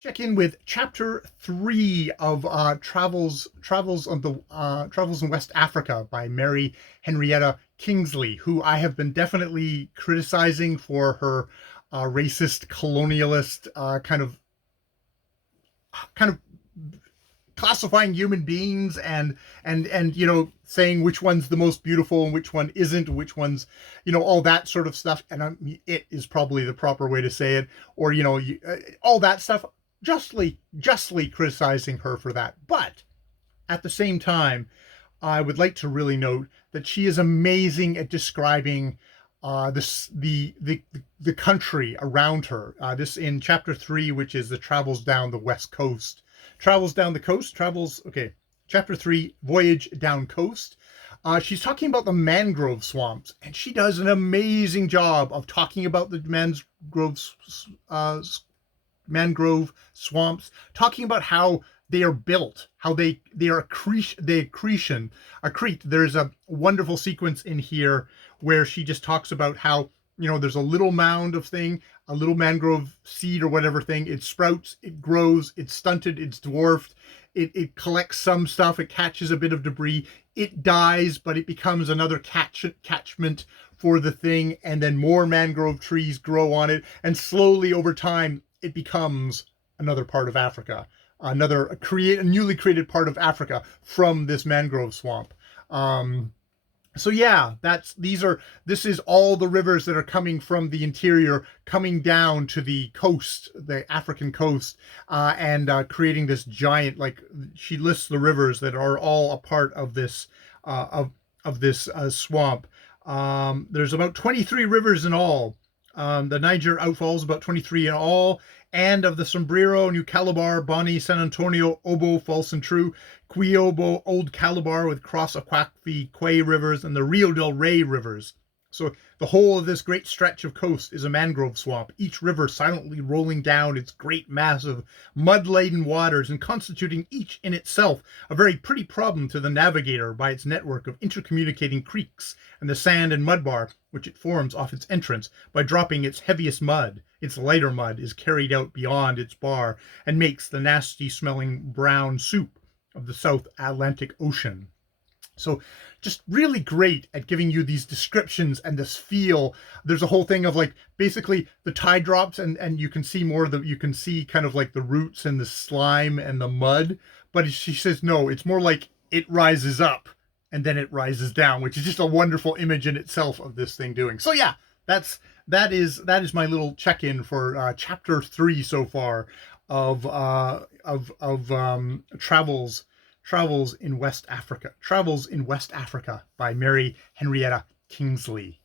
Check in with chapter 3 of Travels in West Africa by Mary Henrietta Kingsley, who I have been definitely criticizing for her racist, colonialist kind of classifying human beings and saying which one's the most beautiful and which one isn't, which one's all that sort of stuff. And it is probably the proper way to say it, or all that stuff. Justly criticizing her for that, but at the same time, I would like to really note that she is amazing at describing the country around her. This in chapter 3, which is the travels down the west coast, travels down the coast, travels. Okay, chapter 3, voyage down coast. She's talking about the mangrove swamps, and she does an amazing job of talking about the mangrove swamps, talking about how they are built, how they are accretion. There's a wonderful sequence in here where she just talks about how there's a little mound of thing, a little mangrove seed or whatever thing. It sprouts, it grows, it's stunted, it's dwarfed. It collects some stuff, it catches a bit of debris, it dies, but it becomes another catchment for the thing, and then more mangrove trees grow on it, and slowly over time it becomes another part of Africa, a newly created part of Africa from this mangrove swamp. So yeah, this is all the rivers that are coming from the interior, coming down to the coast, the African coast, and creating this giant. Like, she lists the rivers that are all a part of this this swamp. There's about 23 rivers in all. The Niger outfalls about 23 in all, and of the Sombrero, New Calabar, Bonny, San Antonio, Obo, False and True, Quiobo, Old Calabar with Cross Aquafi, Quay rivers, and the Rio del Rey rivers. So the whole of this great stretch of coast is a mangrove swamp, each river silently rolling down its great mass of mud-laden waters and constituting each in itself a very pretty problem to the navigator by its network of intercommunicating creeks and the sand and mud bar which it forms off its entrance by dropping its heaviest mud. Its lighter mud is carried out beyond its bar and makes the nasty-smelling brown soup of the South Atlantic Ocean. So just really great at giving you these descriptions and this feel. There's a whole thing of like basically the tide drops and you can see you can see kind of like the roots and the slime and the mud. But she says, no, it's more like it rises up and then it rises down, which is just a wonderful image in itself of this thing doing. So yeah, that is my little check-in for chapter 3 so far of Travels in West Africa by Mary Henrietta Kingsley.